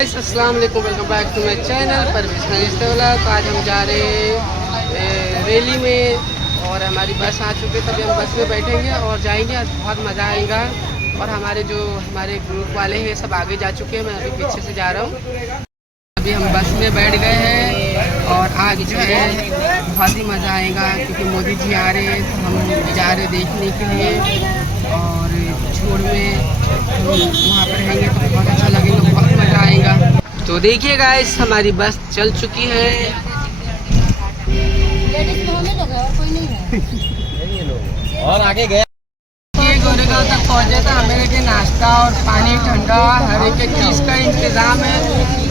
अस्सलाम वालेकुम, welcome back to my channel Parvez खानिस्टवाला। तो आज हम जा रहे हैं रैली में और हमारी बस आ चुकी है। तभी हम बस में बैठेंगे और जाएंगे। आज बहुत मज़ा आएगा। और हमारे ग्रुप वाले हैं सब आगे जा चुके हैं, मैं अभी पीछे से जा रहा हूँ। अभी हम बस में बैठ गए हैं और आज जो है बहुत ही मज़ा आएगा क्योंकि मोदी जी आ रहे हैं। तो हम जा रहे देखने के लिए और छोड़ में वहाँ पर रहेंगे तो बहुत अच्छा लगेगा, बहुत मज़ा आएगा। तो देखिए गाइस, हमारी बस चल चुकी है। और आगे गए गोरेगांव तक पहुँचे तो हमें के नाश्ता और पानी ठंडा हर एक चीज़ का इंतज़ाम है।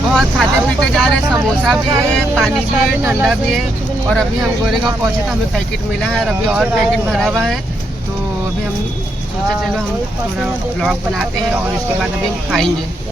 बहुत खाते पीते जा रहे हैं, समोसा भी है, पानी भी है, ठंडा भी है। और अभी हम गोरेगांव पहुँचे तो हमें पैकेट मिला है और अभी और पैकेट भरा हुआ है। तो अभी हम सोचा चलो हम थोड़ा ब्लॉग बनाते हैं और इसके बाद अभी हम खाएंगे।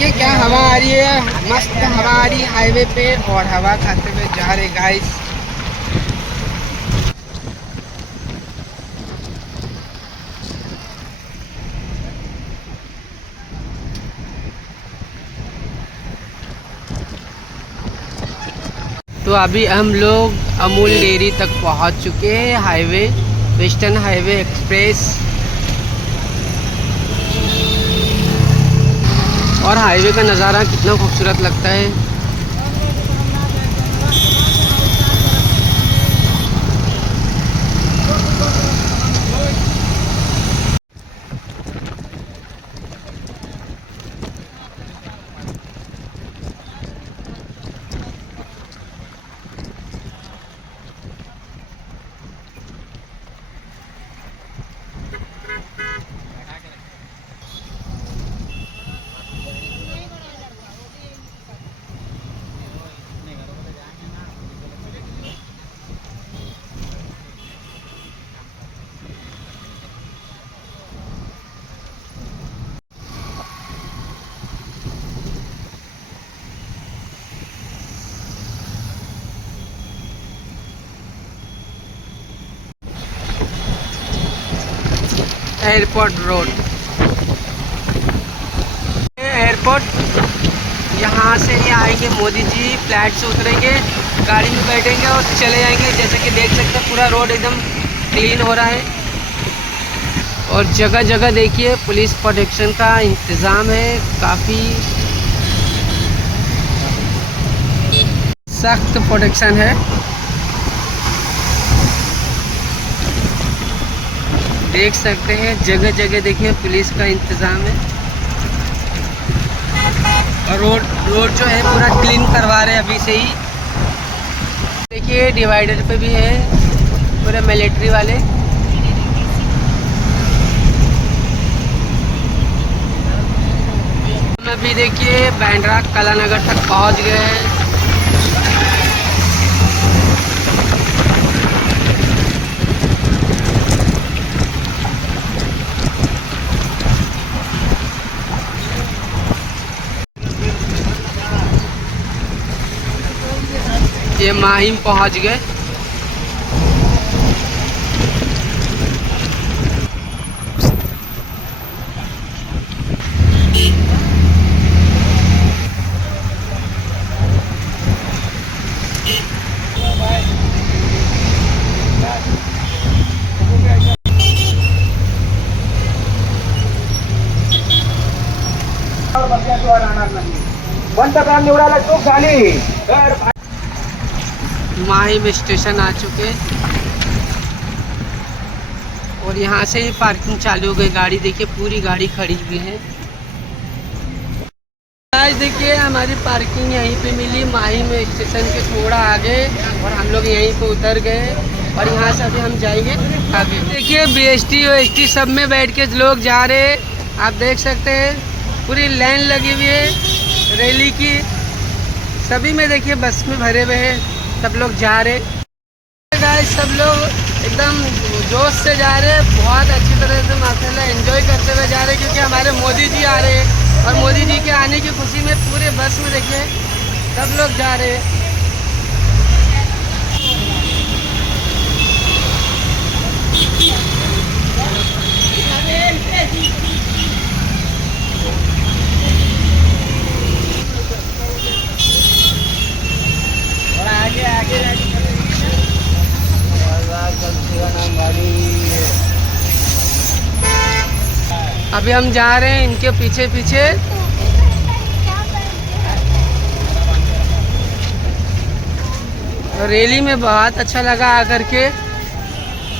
ये क्या हवा आ रही है, मस्त हवा आ रही है हाईवे पे और हवा खाते हुए जा रहे गाइस। तो अभी हम लोग अमूल डेयरी तक पहुंच चुके हैं। हाईवे वेस्टर्न हाईवे एक्सप्रेस और हाईवे का नज़ारा कितना खूबसूरत लगता है। Airport road, airport. यहाँ से ही आएंगे मोदी जी, फ्लैट से उतरेंगे, गाड़ी में बैठेंगे और चले जाएंगे। जैसे कि देख सकते हैं पूरा रोड एकदम क्लीन हो रहा है और जगह जगह देखिए पुलिस प्रोटेक्शन का इंतज़ाम है। काफ़ी सख्त प्रोटेक्शन है। देख सकते हैं जगह जगह देखिए पुलिस का इंतज़ाम है और रोड जो है पूरा क्लीन करवा रहे हैं अभी से ही। देखिए डिवाइडर पे भी है पूरे मिलिट्री वाले। हम अभी देखिए बांद्रा कलानगर तक पहुंच गए हैं। ये माहिम पहुंच गए। पंतप्रधान निवडायला चूक झाली तर माहिम स्टेशन आ चुके और यहाँ से ही पार्किंग चालू हो गई। गाड़ी देखिए पूरी गाड़ी खड़ी हुई है। आज देखिए हमारी पार्किंग यहीं पे मिली, माहिम स्टेशन के थोड़ा आगे, और हम लोग यहीं पे उतर गए और यहाँ से अभी हम जाएंगे आगे। देखिए BST OST सब में बैठ के लोग जा रहे हैं। आप देख सकते हैं पूरी लाइन लगी हुई है रैली की। सभी में देखिए बस में भरे हुए हैं, सब लोग जा रहे गाइस। सब लोग एकदम जोश से जा रहे हैं, बहुत अच्छी तरह से माशाल्लाह एंजॉय करते हुए जा रहे हैं क्योंकि हमारे मोदी जी आ रहे हैं। और मोदी जी के आने की खुशी में पूरे बस में देखिए सब लोग जा रहे हैं। अभी हम जा रहे हैं इनके पीछे पीछे। रैली में बहुत अच्छा लगा आकर के,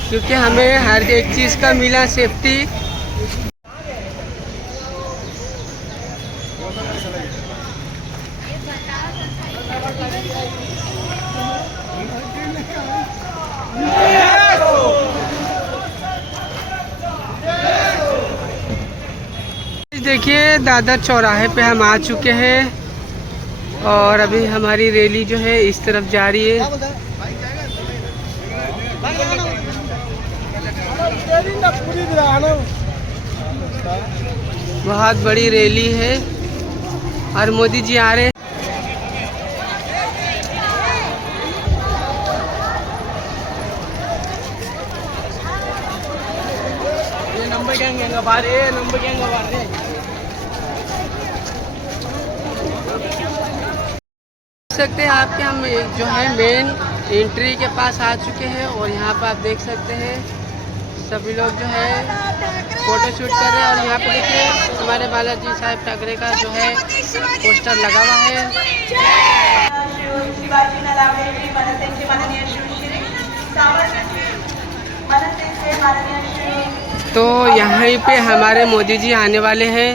क्योंकि हमें हर एक चीज़ का मिला सेफ्टी। देखिए दादर चौराहे पे हम आ चुके हैं और अभी हमारी रैली जो है इस तरफ जा रही है। बहुत बड़ी रैली है और मोदी जी आ रहे हैं। देख सकते हैं आपके हम जो है मेन एंट्री के पास आ चुके हैं और यहाँ पर आप देख सकते हैं सभी लोग जो है फोटो शूट कर रहे हैं। और यहाँ पे देखिए हमारे बालाजी साहब ठाकरे का जो है पोस्टर लगा हुआ है। तो यहाँ पे हमारे मोदी जी आने वाले हैं।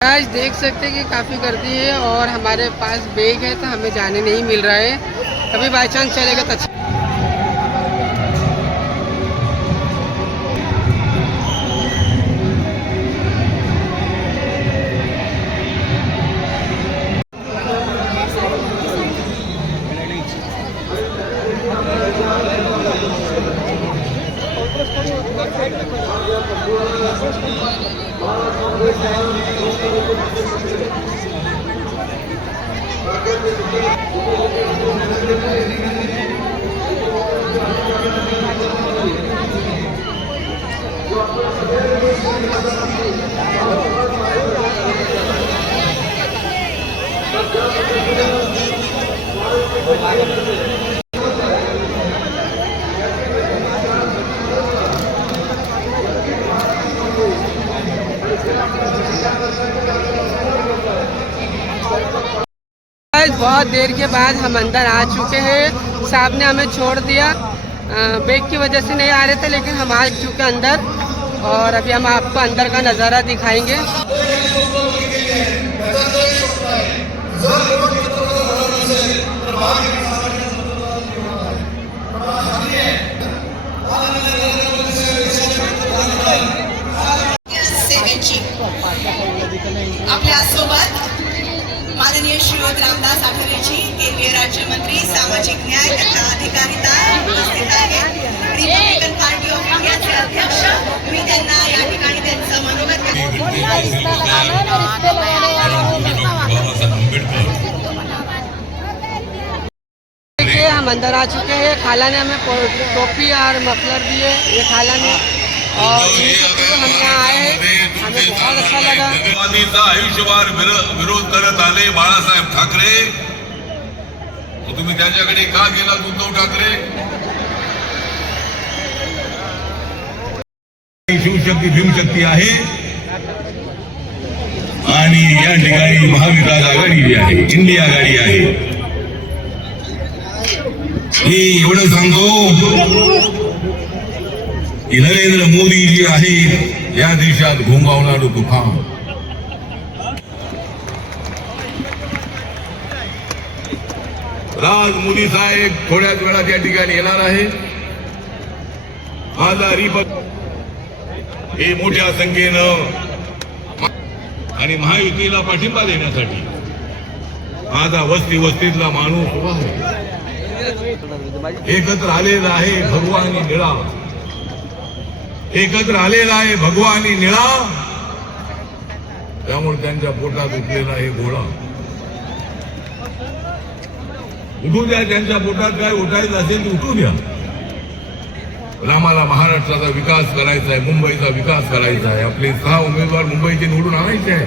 आज देख सकते हैं कि काफ़ी गर्दी है और हमारे पास बैग है तो हमें जाने नहीं मिल रहा है। कभी बाई चांस चलेगा तो अच्छा। बहुत देर के बाद हम अंदर आ चुके हैं। साहब ने हमें छोड़ दिया, बैग की वजह से नहीं आ रहे थे, लेकिन हम आ चुके अंदर और अभी हम आपको अंदर का नज़ारा दिखाएंगे। आपल्या सोबत माननीय श्रीयुत रामदास आठवलेजी, केंद्रीय राज्यमंत्री सामाजिक न्याय तथा अधिकारिता उपस्थित आहेत। रिपब्लिकन पार्टी ऑफ इंडियाचे अध्यक्ष, मी त्यांना या ठिकाणी त्यांचं मनोगत देखिए हम अंदर आ चुके हैं। खाला ने हमें टोपी और मफलर दिए, ये खाला ने, और हम यहाँ आए हैं, हमें बहुत अच्छा लगा। आयुष्यभर विरोध करत आले बाळासाहेब ठाकरे, तुम्ही त्यांच्याकडे का गेलात उद्धव ठाकरे? शिवशक्ती भीमशक्ती आहे आणि या ठिकाणी महाविकास आघाडी जी आहे, इंडिया आघाडी आहे। मी एवढं सांगतो की नरेंद्र मोदी जी आहेत या देशात घोंगावणारं तुफान. राज मोदी साहेब थोड्याच वेळात या ठिकाणी येणार आहे. माझा हे मोठ्या संख्येनं आणि महायुतीला पाठिंबा देण्यासाठी माझा वस्तीतला माणूस उभा आहे. एकत्र आलेला आहे भगवानी निळा, एकत्र आलेला आहे भगवानी निळा. त्यामुळे त्यांच्या पोटात उठलेला आहे गोळा. उठू द्या, त्यांच्या पोटात काय उठायचं असेल तर उठू द्या. पण आम्हाला महाराष्ट्राचा विकास करायचा आहे, मुंबईचा विकास करायचा आहे. आपले 6 उमेदवार मुंबईचे निवडून आणायचे आहे.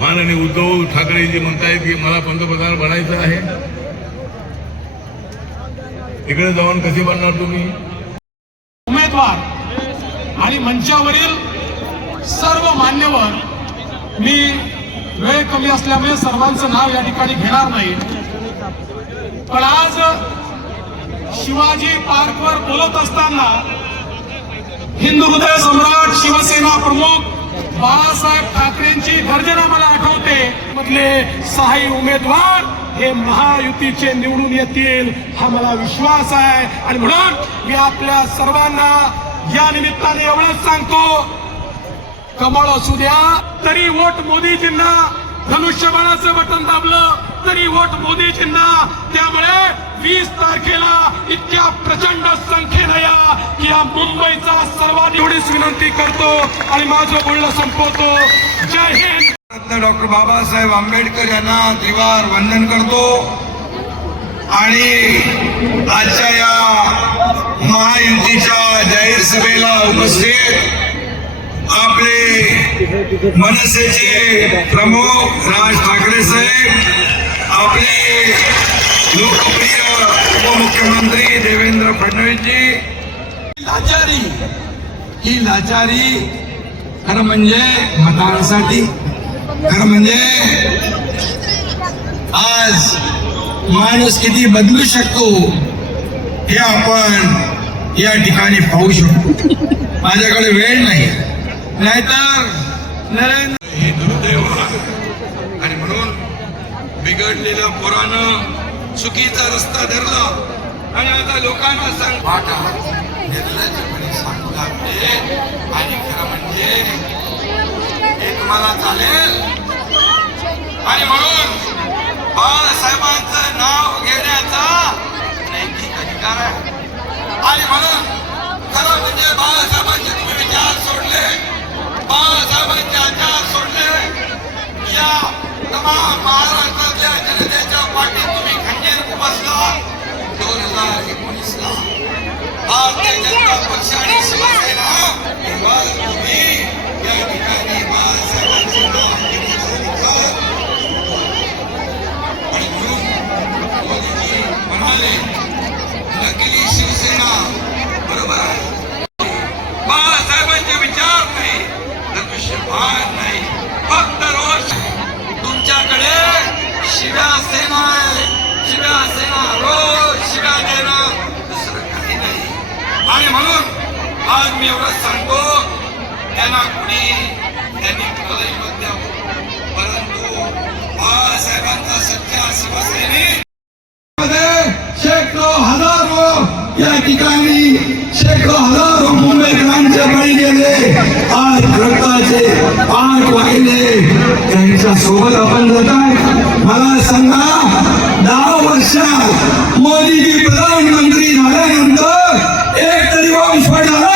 माननीय उद्धव ठाकरेजी म्हणतायत की मला पंतप्रधान बनायचं आहे. तिकडे जाऊन कसे बनणार तुम्ही? उमेदवार आणि मंचावरील सर्व मान्यवर, मी वेळ कमी असल्यामुळे सर्वांचं नाव या ठिकाणी घेणार नाही, पण आज शिवाजी पार्कवर बोलत असताना हिंदू हृदय सम्राट शिवसेना प्रमुख बाळासाहेब ठाकरेंची गर्जना मला आठवते. मधले 6 उमेदवार हे महायुतीचे निवडून येतील हा मला विश्वास आहे. आणि म्हणून मी आपल्या सर्वांना या निमित्ताने एवढंच सांगतो, कमळ असू द्या तरी वोट मोदीजींना, धनुष्यबाणाचं बटन दाबलं तरी वोट मोदीजींना. त्यामुळे 20 तारखेला इतक्या प्रचंड संख्येनं या की या मुंबईचा सर्वांनी एवढीच विनंती करतो आणि माझं बोलणं संपवतो. जय हिंद. डॉक्टर बाबासाहेब आंबेडकर यांना त्रिवार वंदन करतो आणि आजच्या या महायुतीच्या जाहीर सभेला उपस्थित आपले मनसेचे प्रमुख राज ठाकरे साहेब, आपले लोकप्रिय उपमुख्यमंत्री देवेंद्र फडणवीसजी. ही लाचारी खरं म्हणजे मतांसाठी, खरं म्हणजे आज माणूस किती बदलू शकतो हे आपण या ठिकाणी पाहू शकतो. माझ्याकडे वेळ नाही, नाहीतर नरेंद्र हे दुर्दैव आहे. आणि म्हणून बिघडलेल्या पोरानं चुकीचा रस्ता धरला आणि आता लोकांना सांग वाटा निर्लज्जपणे सांगू लागले. आणि खरं म्हणजे हे तुम्हाला चालेल. आणि म्हणून बाळासाहेबांचं नाव घेण्याचा नैतिक अधिकार आहे. आणि म्हणून खरं म्हणजे बाळासाहेबांचे तुम्ही विचार सोडले, बाळासाहेबांचे आचार सोडले. या तमाम महाराष्ट्रातल्या जनतेच्या पाठीत तुम्ही खंजीर बसला. 2019ला भारतीय जनता पक्ष आणि शिवसेना तुम्ही या ठिकाणी बाळासाहेबांचे नाव घेण्याचा अधिकार. आणि म्हणून मोदीजी म्हणाले नकली शिवसेना बरोबर आहे. बाळासाहेबांचे विचार नाही, दृश्यमान नाही, फक्त रोष. तुमच्याकडे शिव्या सेना आहे, शिव्या सेना, रोज शिव्या देणं, दुसरं काही नाही. आणि म्हणून आज मी एवढंच सांगतो, त्यांना त्यांनी कुणालाही मत द्यावं, परंतु बाळासाहेबांचा सच्चा शिवसैनिक शेकडो हजारो या ठिकाणी शेकडो हजारो मुंबईकरांचे बळी गेले. आज रक्ताचे 8 वाहिले. त्यांच्या सोबत आपण जात आहे. मला सांगा, 10 वर्षात मोदीजी प्रधानमंत्री झाल्यानंतर एक तरी बॉम्बस्फोट झाला,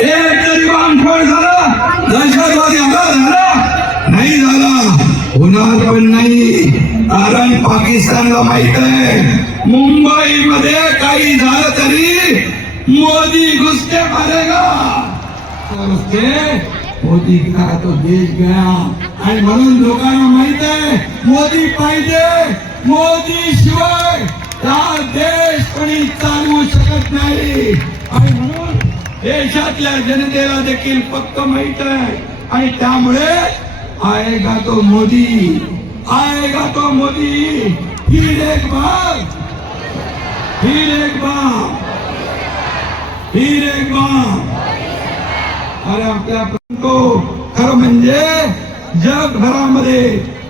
एक तरी बॉम्बस्फोट झाला, दहशतवादी हल्ला झाला नाही, झाला, होणार पण नाही. कारण पाकिस्तानला माहित आहे मुंबईमध्ये काही झालं तरी मोदी घुसके मारेगा. मोदी का तो देश गया. आणि म्हणून लोकांना माहित आहे मोदी पाहिजे, मोदी शिवाय हा देश कोणी चालवू शकत नाही. आणि म्हणून देशातल्या जनतेला देखील पक्क माहित आहे. आणि त्यामुळे आएगा तो मोदी, आएगा तो मोदी. फिर एक बार फिर एक बार अरे आपल्या तो खरं म्हणजे जगभरामध्ये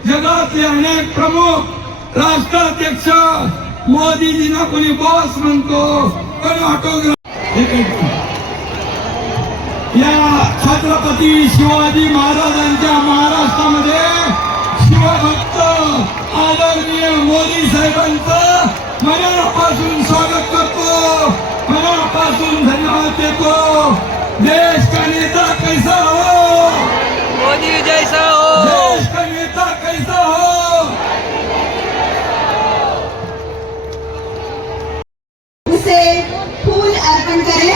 जगातले अनेक प्रमुख राष्ट्राध्यक्ष मोदीजींना कोणी बॉस म्हणतो, कोणी ऑटोग्राफ. या छत्रपती शिवाजी महाराजांच्या महाराष्ट्रामध्ये शिवभक्त आदरणीय मोदी साहेबांचं मनापासून स्वागत करतो, मनापासून धन्यवाद देतो. देश का नेता कैसा हो, मोदी जैसा हो, देश का नेता कैसा हो. उसे फूल अर्पण करें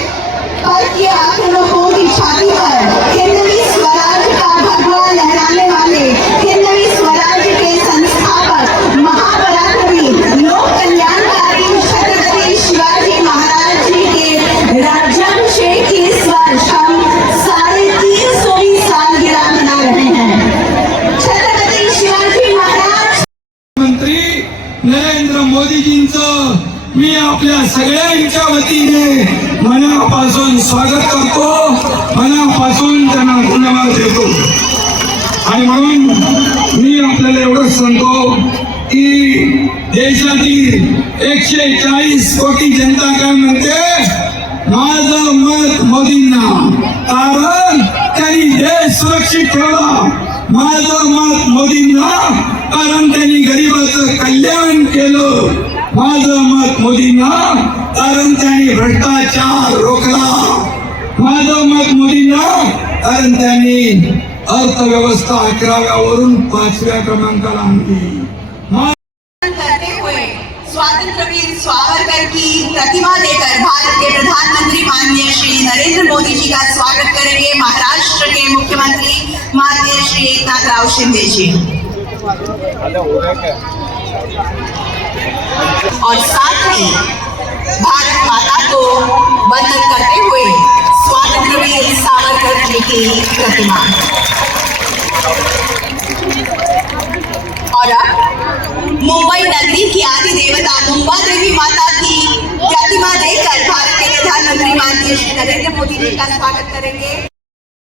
और ये आप लोगों की छाती पर हिंदवी स्वराज का भगवा लहराने वाले हिंदवी स्वराज के संस्थापक महापराक्रमी लोक कल्याणकारी छत्रपति शिवाजी महाराज जी के राज्याभिषेक की इस वर्ष हम 350वीं सालगिरह मना रहे हैं. छत्रपति शिवाजी महाराज मंत्री नरेंद्र मोदीजींचं मी आपल्या सगळ्यांच्या वतीने मनापासून स्वागत करतो, मनापासून त्यांना धन्यवाद देतो. आणि म्हणून मी आपल्याला एवढंच सांगतो की देशातील 140 कोटी जनता काय म्हणते, माझं मत मोदींना, कारण त्यांनी देश सुरक्षित ठेवला. माझं मत मोदींना, कारण त्यांनी गरिबाचं कल्याण केलं. माझं मत मोदींना, कारण त्यांनी भ्रष्टाचार रोखला. माझं मत मोदींना, कारण त्यांनी अर्थव्यवस्था 11व्यावरून 5व्या क्रमांकाला आणली. करते हुए स्वातंत्र्यवीर सावरकर की प्रतिमा देकर भारत के प्रधानमंत्री माननीय श्री नरेंद्र मोदी जी का स्वागत करेंगे महाराष्ट्र के मुख्यमंत्री माननीय श्री एकनाथराव शिंदे जी. और साथ ही भारत माता को वंदन करते हुए स्वातंत्र्यवीर सावरकर जी की प्रतिमा. और अब मुंबई नगरी की आदि देवता मुंबा देवी माता की प्रतिमा देकर भारत के प्रधानमंत्री माननीय श्री नरेंद्र मोदी जी का स्वागत करेंगे.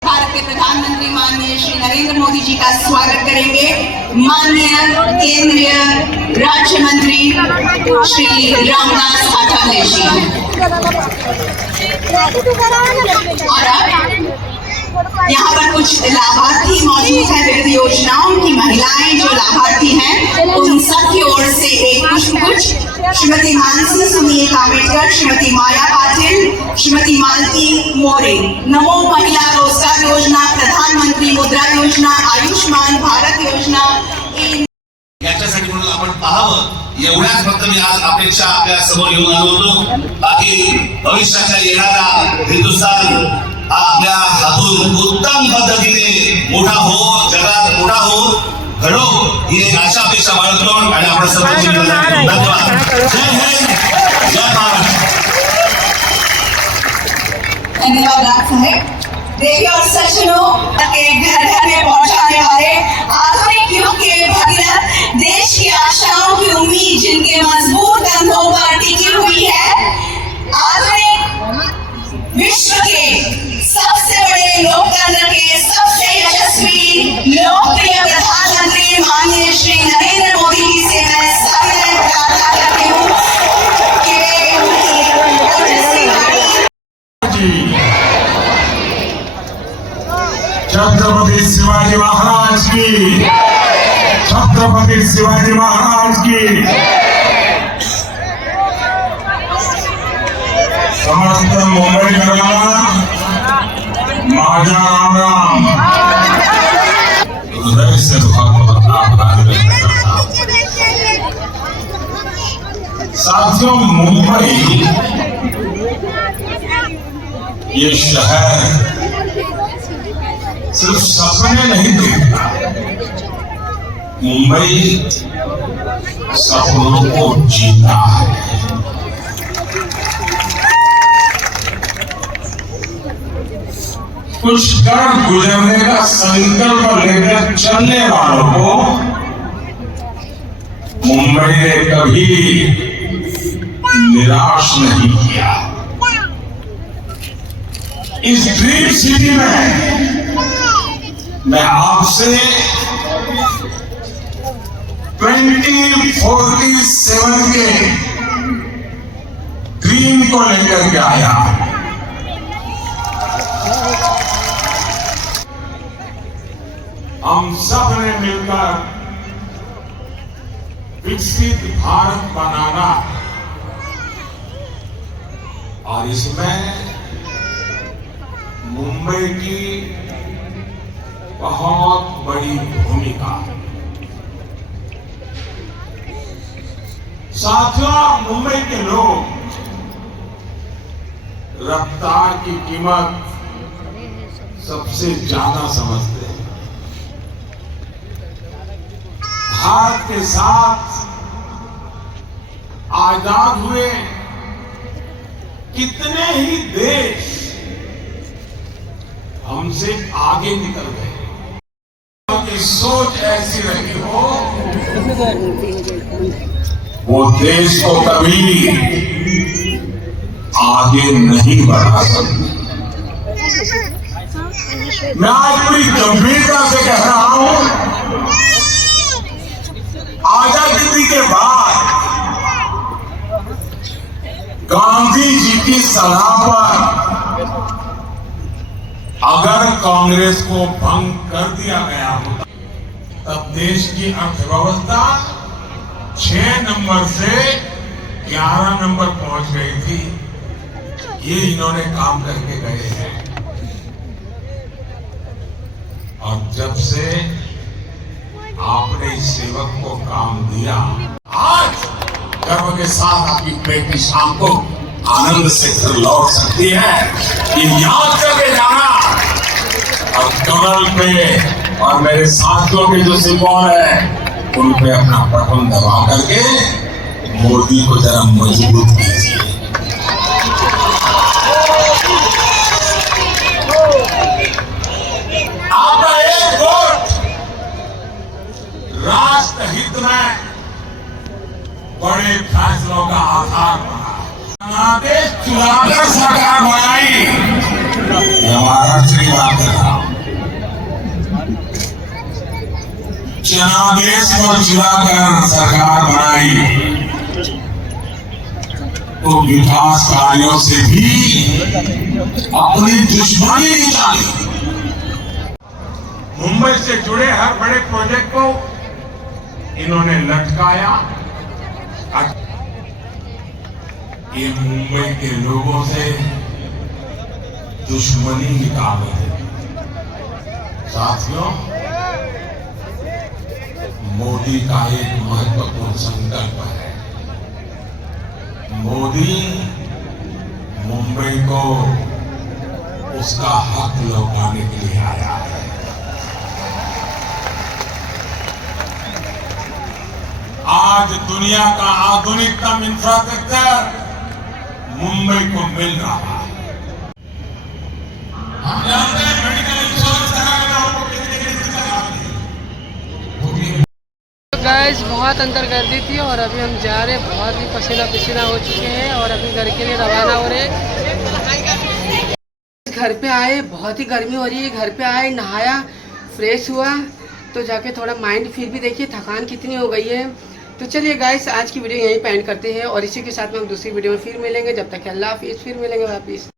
भारत के प्रधानमंत्री माननीय श्री नरेंद्र मोदी जी का स्वागत करेंगे माननीय केंद्रीय राज्य मंत्री श्री रामदास अठावले जी. और अब यहाँ पर कुछ लाभार्थी मौजूद हैं विविध योजनाओं की महिलाएं जो लाभार्थी हैं, उन सब की ओर से एक कुछ श्रीमती मानसी सुनील कामेटकर, श्रीमती माया पाटिल, श्रीमती मालती मोरे. नमो महिला रोजगार योजना, प्रधानमंत्री मुद्रा योजना, आयुष्मान भारत योजना याच्यासाठी म्हणून आपण पाहावं एवढ्याच फक्त मी आज अपेक्षा आपल्या समोर येऊन आलो होतो. बाकी भविष्याचा येणारा हिंदुस्थान हा आपल्या हातून उत्तम पद्धतीने मोठा हो, जगात मोठा हो, घडो ही एक आशा अपेक्षा बाळगतो. आणि आपण सर्व धन्यवाद. जय हिंद, जय महाराष्ट्र. धन्यवाद राज साहेब. देवी और सज्जनों के घर घर में पहुंचाने वाले आधुनिक युग के भगीरथ, देश की आशाओं की उम्मीद जिनके मजबूत कंधों पर टिकी हुई है, आधुनिक विश्व के सबसे बड़े लोकतंत्र के सबसे यशस्वी लोकप्रिय प्रधानमंत्री माननीय श्री नरेंद्र मोदी जी से मैं सविनय प्रार्थना करती हूँ कि वे उनकी ओजस्वी वाणी छत्रपति शिवाजी महाराज की, छत्रपति शिवाजी महाराज की. समस्त मुंबईकरांना माझा राम राम. हृदय से आभार व्यक्त करता हूं. साथियों, मुंबई ये शहर सिर्फ सपने नहीं देखता, मुंबई सपनों को जीता है. कुछ कर गुजरने का संकल्प लेकर चलने वालों को मुंबई ने कभी निराश नहीं किया. इस ड्रीम सिटी में मैं आपसे 2047 के ड्रीम को लेकर के आया। हम सब ने मिलकर विकसित भारत बनाना और इसमें मुंबई की बहुत बड़ी भूमिका। साथियों, मुंबई के लोग रफ्तार की कीमत सबसे ज्यादा समझते हैं। भारत के साथ आजाद हुए कितने ही देश हमसे आगे निकल गए। की सोच ऐसी रही हो, वो देश को कभी आगे नहीं बढ़ा सकते। मैं आज बड़ी गंभीरता से कह रहा हूं, आजादी के बाद गांधी जी की सलाह पर अगर कांग्रेस को भंग कर दिया गया होता, तब देश की अर्थव्यवस्था 6 नंबर से 11 नंबर पहुंच गई थी। ये इन्होंने काम करके गए हैं। और जब से आपने इस सेवक को काम दिया, आज गर्व के साथ आपकी बेटी शाम को आनंद से घर लौट सकती है। ये याद करके जाना और कमल पे और मेरे साथियों के जो सिंबल है उन पे अपना बटन दबा करके मोदी को जरा मजबूत कीजिए। आपका एक वोट राष्ट्र हित में बड़े फैसलों का आधार बना। जनादेश चुराकर सरकार बनाई, हमारा श्रीमान रहा। जनादेश को चुराकर सरकार बनाई तो विकास कार्यों से भी अपनी दुश्मनी निकाली। मुंबई से जुड़े हर बड़े प्रोजेक्ट को इन्होंने लटकाया। ये मुंबई के लोगों से दुश्मनी निकाल रहे हैं। साथियों, मोदी का एक महत्वपूर्ण संकल्प है। मोदी मुंबई को उसका हक लौटाने के लिए आया है। आज दुनिया का आधुनिकतम इंफ्रास्ट्रक्चर मुंबई को मिल रहा है। हम जानते हैं मेडिकल इंश्योरेंस कराने में गाइस बहुत अंतर कर दी थी और अभी हम जा रहे हैं। बहुत ही पसीना पसीना हो चुके हैं और अभी घर के लिए रवाना हो रहे हैं। घर पे आए, बहुत ही गर्मी हो रही है। घर पे आए, नहाया, फ्रेश हुआ तो जाके थोड़ा माइंड फिर भी देखिए थकान कितनी हो गई है। तो चलिए गाइस, आज की वीडियो यहीं पे एंड करते हैं और इसी के साथ में हम दूसरी वीडियो में फिर मिलेंगे। जब तक अल्लाह हाफिज़, फिर मिलेंगे वापिस।